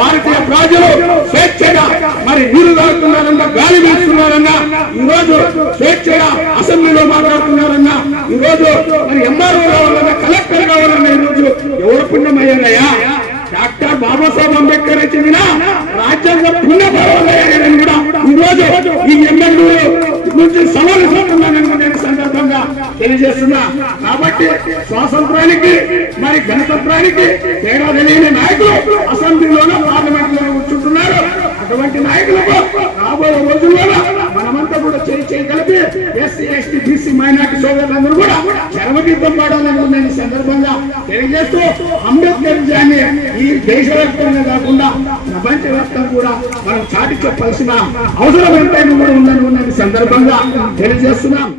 భారతీయ ప్రజలు స్వేచ్ఛగా మరి నీరు తాగుతున్నారన్నా, గాలి పీల్చుతున్నారన్నా, ఈ రోజు స్వేచ్ఛగా అసెంబ్లీలో మాట్లాడుతున్నారన్నా, ఈ రోజు మరి ఎంఆర్ఓ కావాలన్నా, కలెక్టర్ కావాలన్నా, ఈ రోజు ఎవరు పుణ్యమయ్యారయ్యా? డాక్టర్ బాబాసాహెబ్ అంబేద్కర్ చెందిన రాజ్యాంగ పుణ్యపరమయ్యారని కూడా ఈ రోజు ఈ ఎమ్మెల్యే నుంచి సవాలు నేను సందర్భంగా తెలియజేస్తున్నా. కాబట్టి స్వాతంత్రానికి మరి గణతంత్రానికి తేడా తెలియని నాయకులు అసెంబ్లీలోనూ పార్లమెంట్ లో కూర్చుంటున్నారు. అటువంటి నాయకులకు రాబోయే రోజుల్లో మనమంతా కూడా చేయి కలిపి ఎస్సీ ఎస్టీ బీసీ మైనార్టీ సోదరులందరూ కూడా చరమగీతం పాడాలని నేను సందర్భంగా తెలియజేస్తూ అంబేద్కర్ విజయాన్ని ఈ దేశవ్యాప్తంగా కాకుండా ప్రపంచవ్యాప్తంగా కూడా మనం చాటి చెప్పాల్సిన అవసరం ఎంతైనా కూడా ఉందని సందర్భంగా తెలియజేస్తున్నాం.